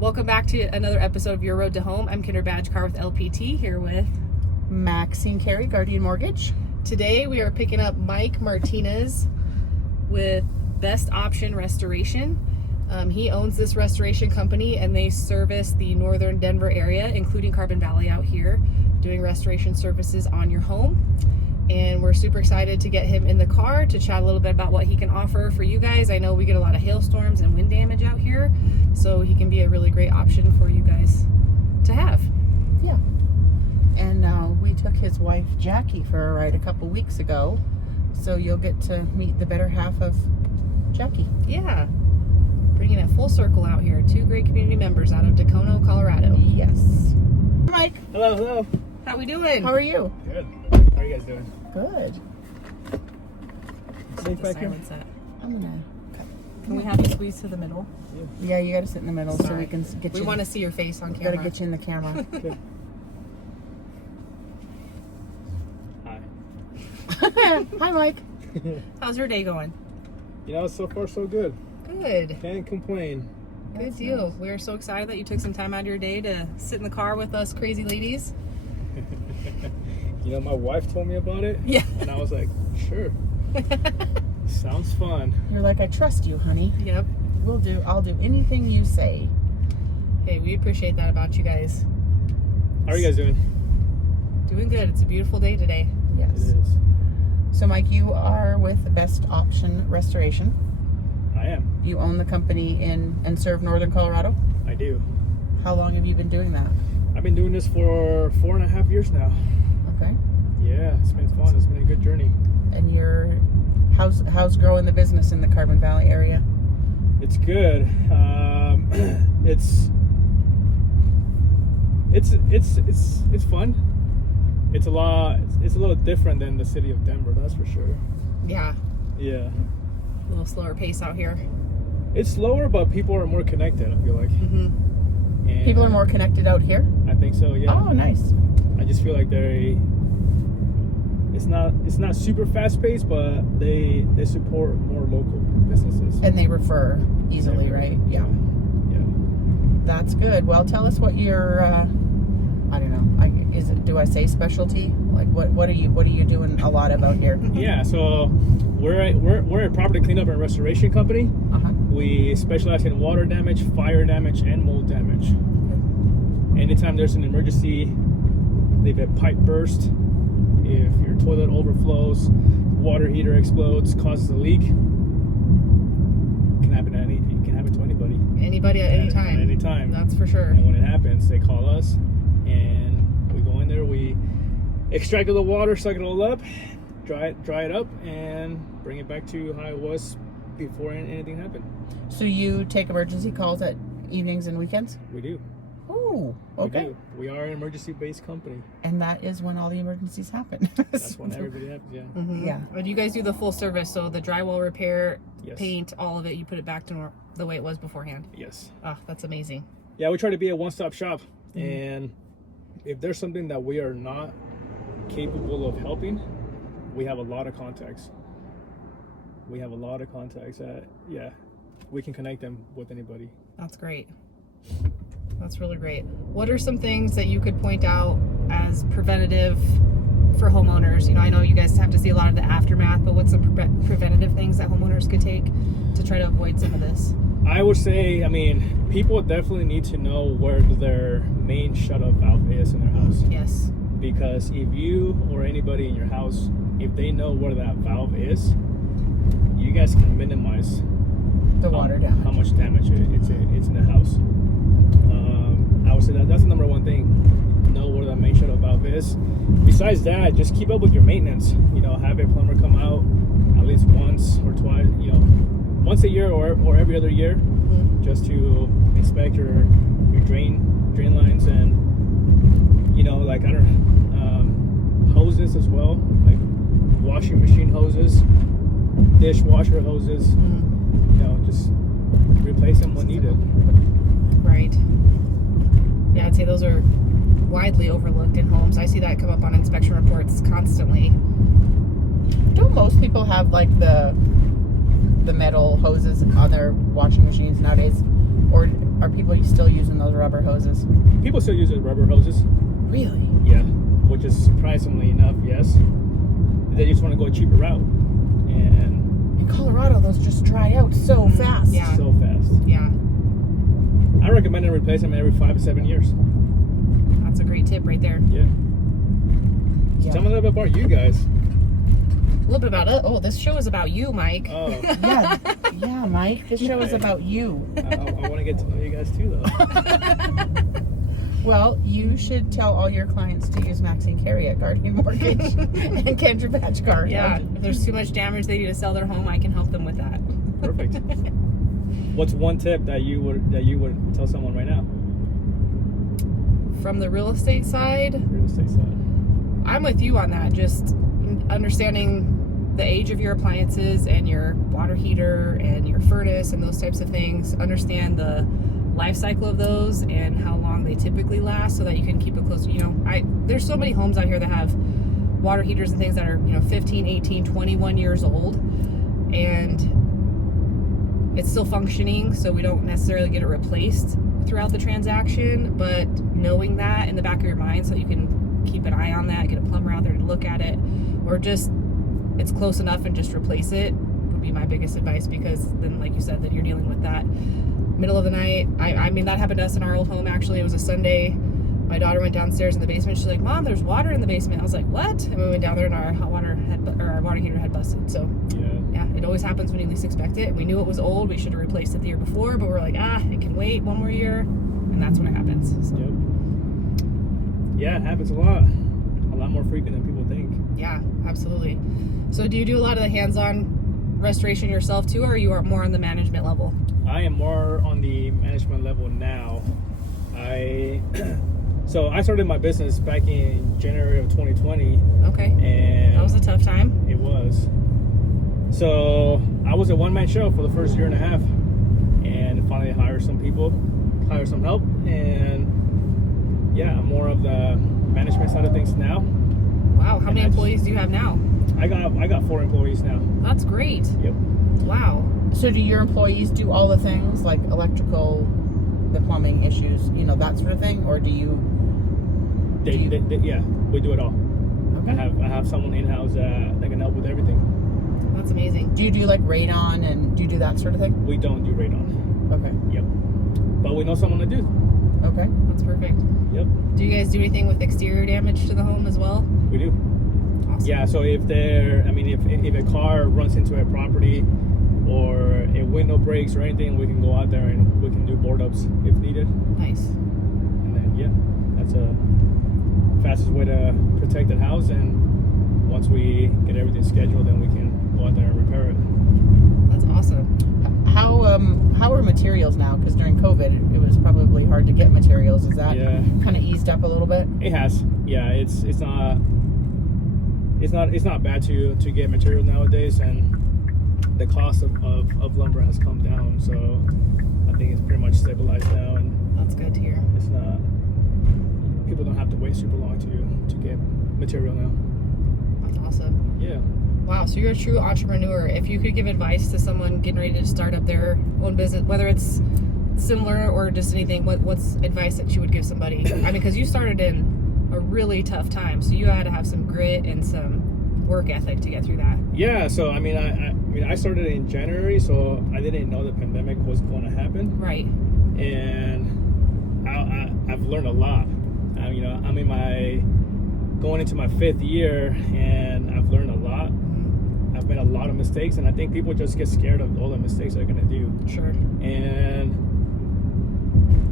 Welcome back to another episode of Your Road to Home. I'm Kinder Badge Car with LPT here with Maxine Carey, Guardian Mortgage. Today we are picking up Mike Martinez with Best Option Restoration. He owns this restoration company and they service the northern Denver area, including Carbon Valley out here, doing restoration services on your home. And we're super excited to get him in the car to chat a little bit about what he can offer for you guys. I know we get a lot of hailstorms and wind damage out here, so he can be a really great option for you guys to have. Yeah. And we took his wife Jackie for a ride a couple weeks ago, so you'll get to meet the better half of Jackie. Yeah. Bringing it full circle out here. Two great community members out of Dacono, Colorado. Yes. Mike. Hello. How we doing? How are you? Good. How are you guys doing? Good. Safe back here? Silence that. I'm gonna. Can we have you squeeze to the middle? Yeah, you gotta sit in the middle so we can get you. We want to see your face on We camera. gotta get you in the camera. Good. Hi. Hi, Mike. How's your day going? You know, so far so good. Good. Can't complain. Good That's deal. nice. We're so excited that you took some time out of your day to sit in the car with us crazy ladies. You know, my wife told me about it. Yeah. And I was like, sure. Sounds fun. You're like, I trust you, honey. Yep. I'll do anything you say. Hey, we appreciate that about you guys. How are you guys doing? Doing good. It's a beautiful day today. It Yes. is. So, Mike, you are with Best Option Restoration. I am. You own the company and serve Northern Colorado. I do. How long have you been doing that? I've been doing this for 4.5 years now. Okay. Yeah, it's been fun. It's been a good journey. And how's growing the business in the Carbon Valley area? It's good. It's fun. It's a little different than the city of Denver, that's for sure. Yeah. Yeah. A little slower pace out here. It's slower, but people are more connected, I feel like. Mm-hmm. And People are more connected out here? I think so, yeah. Oh, nice. I just feel like it's not super fast paced, but they support more local businesses. And they refer easily, right? Yeah. Yeah. That's good. Well, tell us what your I don't know. Do I say specialty? Like what are you doing a lot about here? Yeah, so we're a property cleanup and restoration company. Uh-huh. We specialize in water damage, fire damage, and mold damage. Anytime there's an emergency, if a pipe burst, if your toilet overflows, water heater explodes, causes a leak, it can happen to anybody. Anybody at any time. At any time. That's for sure. And when it happens, they call us, and we go in there, we extract all the water, suck it all up, dry it up, and bring it back to how it was before anything happened. So you take emergency calls at evenings and weekends? We do. Oh, okay. We do. We are an emergency-based company. And that is when all the emergencies happen. That's when everybody happens, yeah. Mm-hmm. Yeah. But you guys do the full service, so the drywall repair, Yes. paint, all of it, you put it back to the way it was beforehand. Yes. Ah, that's amazing. Yeah, we try to be a one-stop shop. Mm-hmm. And if there's something that we are not capable of helping, we have a lot of contacts. Yeah, we can connect them with anybody. That's great. That's really great. What are some things that you could point out as preventative for homeowners? You know, I know you guys have to see a lot of the aftermath, but what's some preventative things that homeowners could take to try to avoid some of this? I would say, people definitely need to know where their main shut-off valve is in their house. Yes. Because if you or anybody in your house, if they know where that valve is, you guys can minimize The water damage. how much damage it's in the house. I would say that's the number one thing. Know where that main shut-off valve is. Besides that, just keep up with your maintenance. You know, have a plumber come out at least once or twice. You know, once a year or every other year, Mm-hmm. just to inspect your drain lines and like hoses as well, like washing machine hoses, dishwasher hoses. Mm-hmm. Just replace them when needed. Right. Yeah, I'd say those are widely overlooked in homes. I see that come up on inspection reports constantly. Don't most people have like the metal hoses on their washing machines nowadays? Or Are people still using those rubber hoses? People still use rubber hoses. Really? Yeah, which is surprisingly enough, yes. They just want to go a cheaper route. And In Colorado, those just dry out so fast. Yeah. so fast. Yeah. I recommend to replace them every 5 to 7 years. That's a great tip right there. Yeah. Yeah. Tell me a little bit about you guys. A little bit about it. Oh, this show is about you, Mike. Oh, Yeah, Mike. This show is about you. I want to get to know you guys too, though. Well, you should tell all your clients to use Maxine Carey at Guardian Mortgage and Kendra Batch Guard. Yeah. If there's too much damage they need to sell their home, I can help them with that. Perfect. What's one tip that you would tell someone right now? From the real estate side, Real estate side. I'm with you on that. Just understanding the age of your appliances and your water heater and your furnace and those types of things. Understand the life cycle of those and how long they typically last so that you can keep it close. You know, there's so many homes out here that have water heaters and things that are, 15, 18, 21 years old, and it's still functioning, so we don't necessarily get it replaced throughout the transaction, but knowing that in the back of your mind so you can keep an eye on that, get a plumber out there to look at it, or just it's close enough and just replace it would be my biggest advice, because then, like you said, that you're dealing with that middle of the night. I mean, that happened to us in our old home. Actually, it was a Sunday. My daughter went downstairs in the basement. She's like, "Mom, there's water in the basement." I was like, "What?" And we went down there, and our our water heater had busted. So yeah, it always happens when you least expect it. We knew it was old. We should have replaced it the year before, but we're like, it can wait one more year, and that's when it happens. So. Yep. Yeah, it happens a lot more frequent than people think. Yeah, absolutely. So do you do a lot of the hands-on restoration yourself too, or are you more on the management level? I am more on the management level now. So I started my business back in January of 2020. Okay. And That was a tough time. It was. So I was a one-man show for the first year and a half, and finally hired some people, hired some help, and yeah, I'm more of the management side of things now. Wow, how many employees do you have now? I got 4 employees now. That's great. Yep. Wow. So do your employees do all the things like electrical, the plumbing issues, that sort of thing, or do you? Yeah, we do it all. Okay. I have someone in house that can help with everything. That's amazing. Do you do like radon and do you do that sort of thing? We don't do radon. Okay. Yep. But we know someone to do. Okay. That's perfect. Yep. Do you guys do anything with exterior damage to the home as well? We do. Awesome. Yeah. So if a car runs into a property or a window breaks or anything, we can go out there and we can do board ups if needed. Nice. And then that's a fastest way to protect the house. And once we get everything scheduled, then we can go out there and repair it. That's awesome. How are materials now? Because during COVID, it was probably hard to get materials. Is that kind of eased up a little bit? It has. Yeah. It's not bad to get material nowadays, and the cost of lumber has come down. So I think it's pretty much stabilized now, and That's good to hear. it's not. People don't have to wait super long to get material now. That's awesome. Yeah. Wow, so you're a true entrepreneur. If you could give advice to someone getting ready to start up their own business, whether it's similar or just anything, what's advice that you would give somebody? I mean, because you started in a really tough time, so you had to have some grit and some work ethic to get through that. Yeah. So I mean, I started in January, so I didn't know the pandemic was going to happen. Right. And I've learned a lot. I'm going into my 5th year, and I've learned a lot. I've made a lot of mistakes, and I think people just get scared of all the mistakes they're gonna do. Sure. And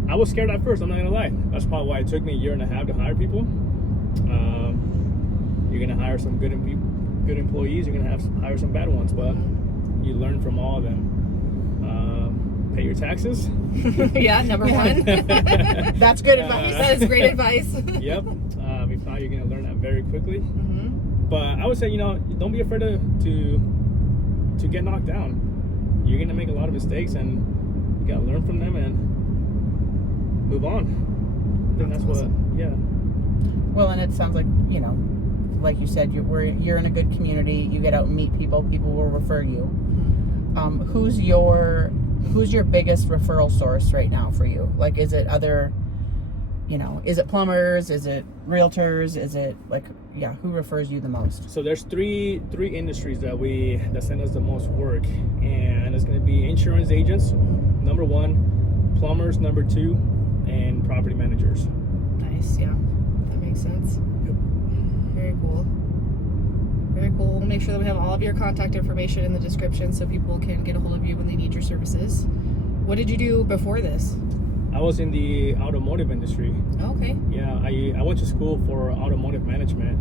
I was scared at first, I'm not gonna lie. That's probably why it took me a year and a half to hire people. You're gonna hire some good employees, you're gonna hire some bad ones, but you learn from all of them. Pay your taxes. Yeah, number one. That's good advice. That is great advice. Yep. If not, you're gonna learn that very quickly. Mm-hmm. But I would say, don't be afraid to get knocked down. You're gonna make a lot of mistakes, and you gotta learn from them and move on. I think that's awesome. what. Yeah. Well, and it sounds like like you said, you're in a good community. You get out and meet people. People will refer you. Who's your who's your biggest referral source right now for you? Like, is it other, is it plumbers? Is it realtors? Is it who refers you the most? So there's three industries that send us the most work, and it's going to be insurance agents, number 1, plumbers, number 2, and property managers. Nice, yeah, that makes sense. Yep. Very cool. Very cool. We'll make sure that we have all of your contact information in the description so people can get a hold of you when they need your services. What did you do before this? I was in the automotive industry. Okay. Yeah, I went to school for automotive management,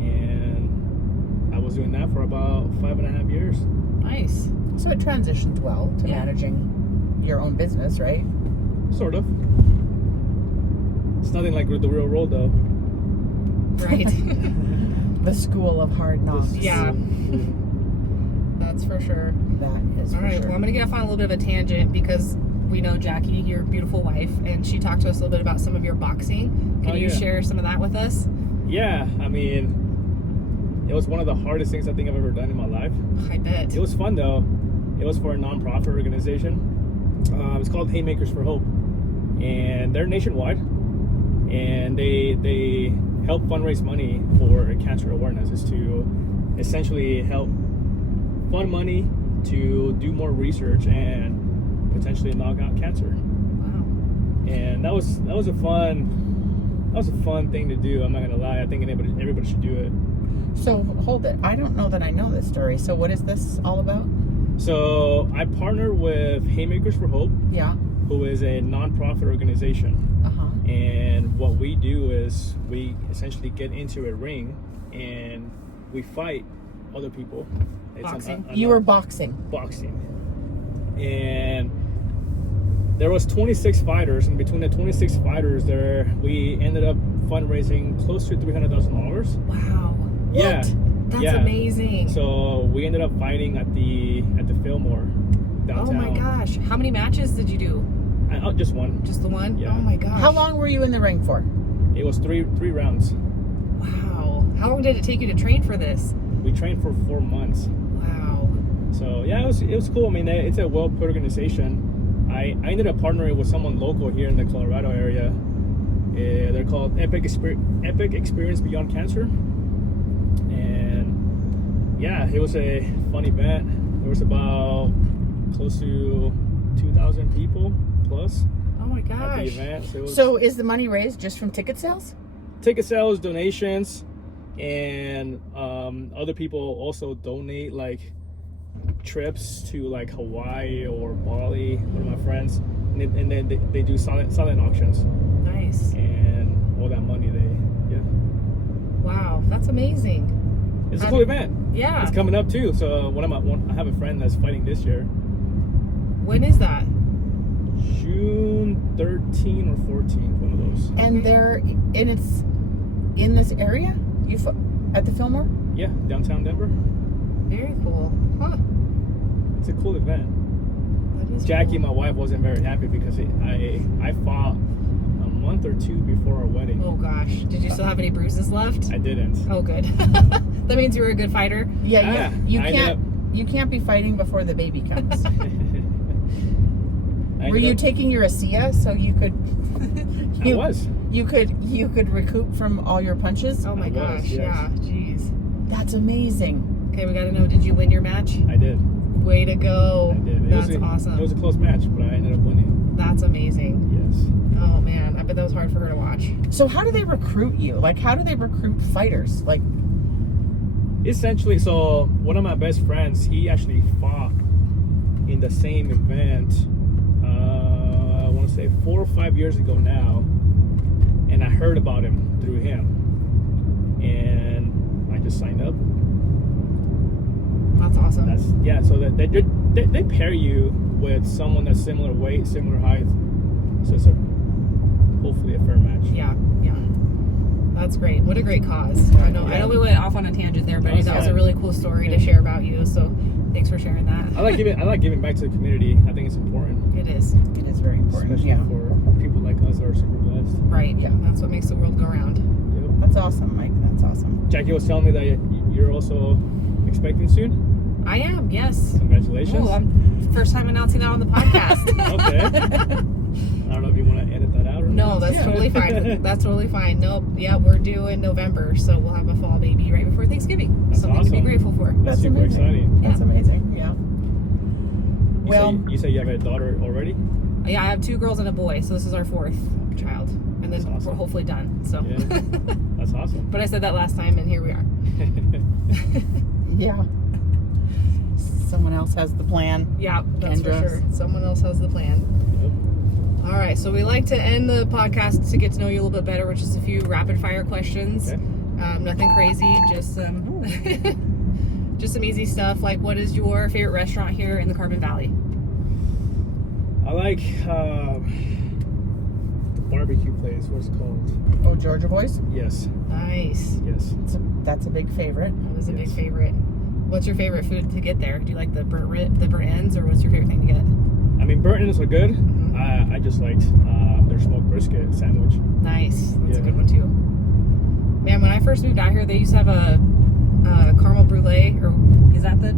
and I was doing that for about 5.5 years. Nice. So it transitions well to managing your own business, right? Sort of. It's nothing like the real world, though. Right. The school of hard knocks. Yeah. That's for sure. That is All for right. sure. Well, I'm going to get off on a little bit of a tangent because we know Jackie, your beautiful wife, and she talked to us a little bit about some of your boxing. Can you share some of that with us? Yeah, I mean, it was one of the hardest things I think I've ever done in my life. I bet. It was fun, though. It was for a non-profit organization. It's called Haymakers for Hope, and they're nationwide, and they help fundraise money for cancer awareness. Is to essentially help fund money to do more research and potentially knock out cancer. Wow. And that was a fun thing to do. I'm not gonna lie. I think everybody should do it. So hold it. I don't know that I know this story. So what is this all about? So I partnered with Haymakers for Hope, Yeah. who is a non-profit organization. And what we do is we essentially get into a ring and we fight other people. Boxing. You were boxing. Boxing. And there was 26 fighters, and between the 26 fighters there, we ended up fundraising close to $300,000. Wow. Yeah. That's amazing. So we ended up fighting at the Fillmore downtown. Oh my gosh. How many matches did you do? Just one. Just the one? Yeah. Oh my gosh. How long were you in the ring for? It was three rounds. Wow. How long did it take you to train for this? We trained for 4 months. Wow. So yeah, it was cool. I mean, it's a well-put organization. I ended up partnering with someone local here in the Colorado area. They're called Epic Experience Beyond Cancer. And yeah, it was a fun event. There was about close to 2,000 people plus Oh my at the gosh. event. So is the money raised just from ticket sales? Ticket sales, donations, and other people also donate like trips to like Hawaii or Bali. One of my friends, and then they do silent auctions, Nice. and all that money Wow. That's amazing. it's a cool event. Yeah. It's coming up too. So I have a friend that's fighting this year, When is that? June 13 or 14, one of those. And it's in this area? At the Fillmore? Yeah, downtown Denver. Very cool. Huh. It's a cool event. That is Jackie, cool. my wife, wasn't very happy because I fought a month or 2 before our wedding. Oh gosh. Did you still have any bruises left? I didn't. Oh, good. That means you were a good fighter. Yeah. You I can't be fighting before the baby comes. I Were ended you up- taking your ASEA so you could? I was. You could recoup from all your punches. Oh my I was, gosh. yes. Yeah. Jeez. That's amazing. Okay, we gotta know. Did you win your match? I did. Way to go. I did. That's It awesome. was a close match, but I ended up winning. That's amazing. Yes. Oh man, I bet that was hard for her to watch. So how do they recruit you? Like, how do they recruit fighters? Like, Essentially, so one of my best friends, he actually fought in the same event. I want to say 4 or 5 years ago now, and I heard about him through him, and I just signed up. That's awesome. So that they pair you with someone that's similar weight, similar height, so it's hopefully a fair match. Yeah. That's great. What a great cause. I know we went off on a tangent there, but I think that was a really cool story to share about you. So thanks for sharing that. I like giving back to the community. I think it's important. It is. it is very important. Especially Yeah. for people like us that are super blessed. Right. Yeah. That's what makes the world go round. Yep. That's awesome, Mike. That's awesome. Jackie was telling me that you're also expecting soon. I am, yes. Congratulations. Oh, I'm first time announcing that on the podcast. Okay. I don't know if you want to edit that out or No, not. that's totally fine. That's totally fine. Nope. Yeah, we're due in November, so we'll have a fall baby right before Thanksgiving. That's Something to be awesome. grateful for. That's super amazing. exciting. That's amazing. Yeah. You say you have a daughter already? Yeah, I have 2 girls and a boy, so this is our 4th child. And then That's awesome. we're hopefully done. So Yeah. That's awesome. But I said that last time and here we are. Yeah. Someone else has the plan. Yeah, that's for Kendra. sure. Someone else has the plan. Yep. All right, so we like to end the podcast to get to know you a little bit better with just a few rapid fire questions. Okay. Nothing crazy, just some just some easy stuff. Like, what is your favorite restaurant here in the Carbon Valley? I like the barbecue place. What's it called? Oh, Georgia Boys? Yes. Nice. Yes. That's a big favorite. That was a big Yes. favorite. What's your favorite food to get there? Do you like the burnt ends, or what's your favorite thing to get? I mean, burnt ends are good. Mhm. I just liked their smoked brisket sandwich. Nice. That's a Yeah. good one too. Man, when I first moved out here, they used to have a caramel brulee, or is that the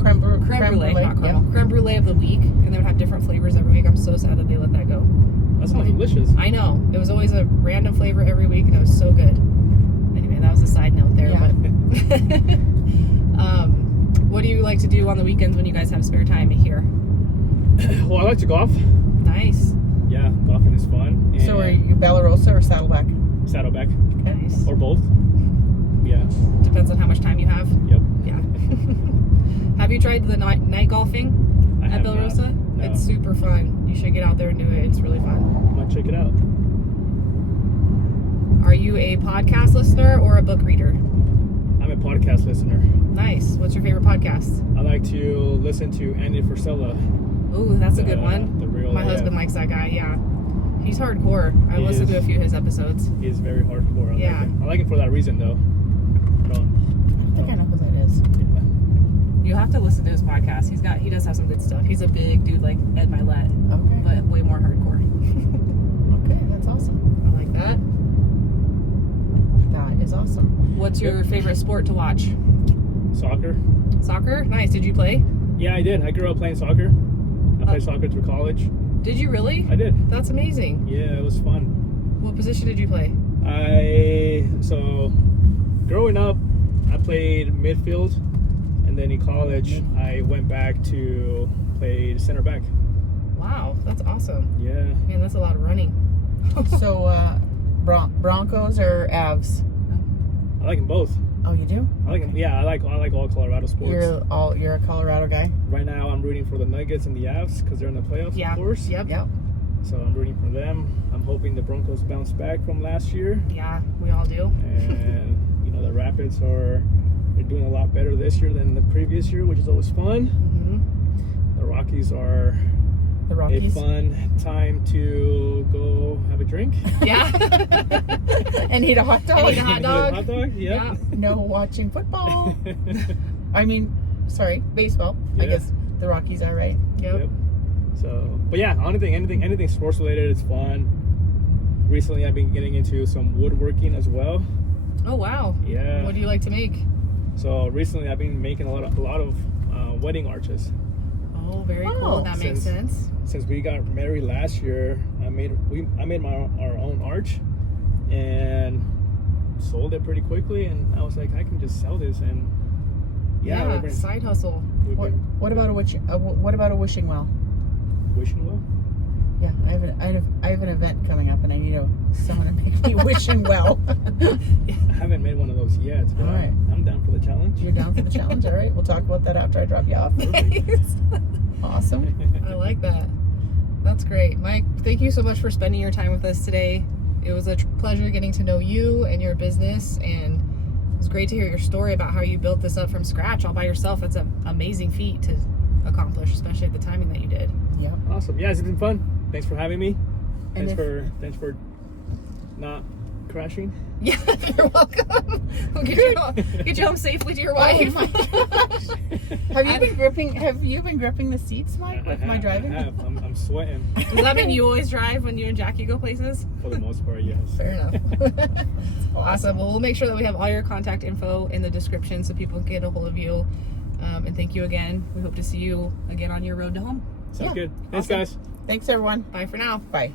Creme brulee. creme brulee, not yeah. caramel, creme brulee of the week, and they would have different flavors every week. I'm so sad that they let that go. That sounds delicious. I know. It was always a random flavor every week, and it was so good. Anyway, that was a side note there. Yeah. But what do you like to do on the weekends when you guys have spare time here? Well, I like to golf. Nice. Yeah, golfing is fun. And So are you Bella Rosa or Saddleback? Saddleback Nice. or both. Yeah. Depends on how much time you have. Yep. Yeah. Have you tried the night golfing I at have Bella not. Rosa? No. It's super fun. You should get out there and do it. It's really fun. I might check it out. Are you a podcast listener or a book reader? I'm a podcast listener. Nice. What's your favorite podcast? I like to listen to Andy Frisella. Ooh, that's a good one. The real. My husband likes that guy. Yeah, he's hardcore. I He listened to a is. few of his episodes. He is very hardcore. Yeah. I like him for that reason, though. I think I know who that is. Yeah. You have to listen to his podcast. He does have some good stuff. He's a big dude like Ed Milet, Okay. but way more hardcore. Okay, that's awesome. I like that. That is awesome. What's your favorite sport to watch? Soccer. Soccer? Nice. Did you play? Yeah, I did. I grew up playing soccer. I played soccer through college. Did you really? I did. That's amazing. Yeah, it was fun. What position did you play? So growing up, I played midfield, and then in college, I went back to play center back. Wow, that's awesome. Yeah. Man, that's a lot of running. So, Broncos or Avs? I like them both. Oh, you do? I like 'em- Yeah, I like all Colorado sports. You're a Colorado guy. Right now, I'm rooting for the Nuggets and the Avs because they're in the playoffs, Yeah. of course. Yep. Yep. So I'm rooting for them. I'm hoping the Broncos bounce back from last year, Yeah, we all do. and the Rapids they're doing a lot better this year than the previous year, which is always fun. Hmm. The Rockies are The a Rockies. fun time to go have a drink. Yeah. And eat a hot dog. And eat a hot dog. Hot dog. Yep. Yeah. No watching football. I mean, sorry, baseball. I Yeah. guess the Rockies are right. Yep. Yep. So, but yeah, anything sports related is fun. Recently, I've been getting into some woodworking as well. Oh wow. Yeah. What do you like to make? So recently, I've been making a lot of wedding arches. Oh, very Oh, cool. That makes sense. Since we got married last year, I made our own arch and sold it pretty quickly. And I was like, I can just sell this, and Yeah, we've been, side hustle. we've been What about a wishing well? wishing well. Yeah, I have an event coming up, and I need someone to make me wishing well. I haven't made one of those yet, but All right. I'm down for the challenge. You're down for the challenge, all right? We'll talk about that after I drop you off. Awesome. I like that. That's great. Mike, thank you so much for spending your time with us today. It was a pleasure getting to know you and your business, and it was great to hear your story about how you built this up from scratch all by yourself. It's an amazing feat to accomplish, especially at the timing that you did. Yep. Awesome. Yeah, it's been fun. Thanks for having me. And Thanks for not crashing. Yeah, you're welcome. We'll get you home safely to your wife. Oh my gosh. Have you been gripping the seats, Mike, with my driving? I have. I'm sweating Does that mean you always drive when you and Jackie go places? for the most part. Yes. Fair enough. Awesome. Well, we'll make sure that we have all your contact info in the description so people can get a hold of you. And thank you again. We hope to see you again on your road to home. Sounds Yeah, good. Thanks, awesome. guys. Thanks, everyone. Bye for now. Bye.